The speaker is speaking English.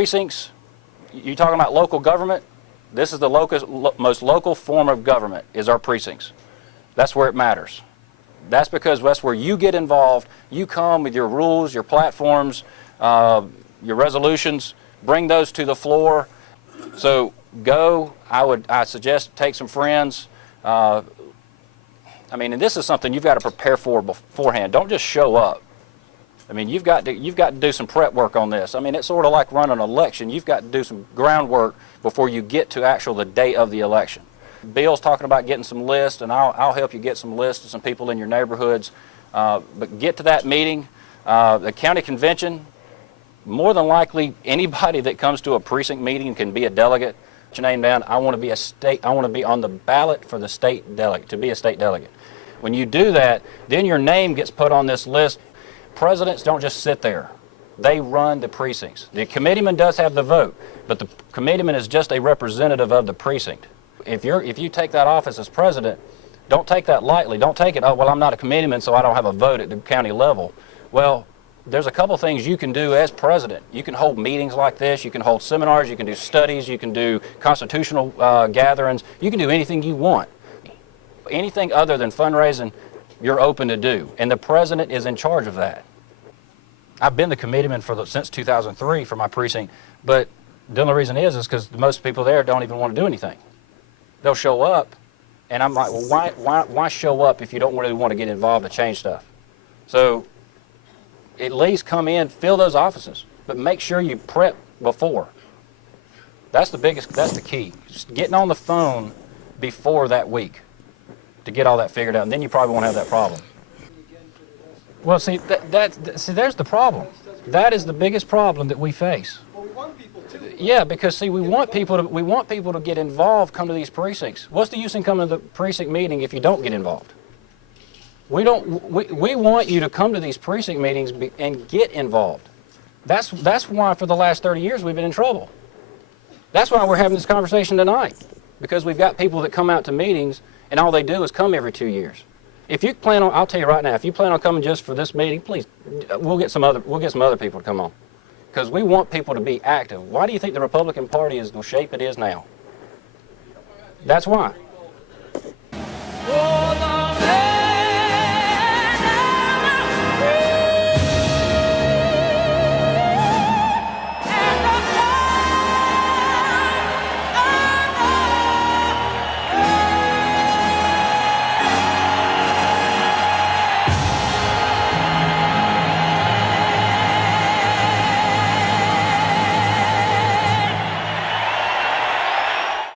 precincts, you talking about local government? This is the most local form of government, is our precincts. That's where it matters. That's because that's where you get involved. You come with your rules, your platforms, your resolutions, bring those to the floor. So go, I suggest take some friends. I mean, and this is something you've got to prepare for beforehand. Don't just show up. I mean, you've got to do some prep work on this. I mean, it's sort of like running an election. You've got to do some groundwork before you get to the day of the election. Bill's talking about getting some lists, and I'll help you get some lists of some people in your neighborhoods. But get to that meeting. The county convention, more than likely, anybody that comes to a precinct meeting can be a delegate. Put your name down. I want to be on the ballot for the state delegate, to be a state delegate. When you do that, then your name gets put on this list. Presidents don't just sit there. They run the precincts. The committeeman does have the vote, but the committeeman is just a representative of the precinct. If you take that office as president, don't take that lightly. Don't take it, oh, well, I'm not a committeeman, so I don't have a vote at the county level. Well, there's a couple things you can do as president. You can hold meetings like this. You can hold seminars. You can do studies. You can do constitutional gatherings. You can do anything you want. Anything other than fundraising, you're open to do, and the president is in charge of that. I've been the committeeman since 2003 for my precinct, but the only reason is because most people there don't even want to do anything. They'll show up, and I'm like, well, why show up if you don't really want to get involved to change stuff? So at least come in, fill those offices, but make sure you prep before. That's the key. Just getting on the phone before that week to get all that figured out, and then you probably won't have that problem. Well, see, there's the problem. That is the biggest problem that we face. Well, we want people to. Yeah, because see, we want people to get involved, come to these precincts. What's the use in coming to the precinct meeting if you don't get involved? We want you to come to these precinct meetings and get involved. That's why for the last 30 years we've been in trouble. That's why we're having this conversation tonight, because we've got people that come out to meetings and all they do is come every 2 years. If you plan on, I'll tell you right now, if you plan on coming just for this meeting, please, we'll get some other people to come on, because we want people to be active. Why do you think the Republican Party is the shape it is now? That's why.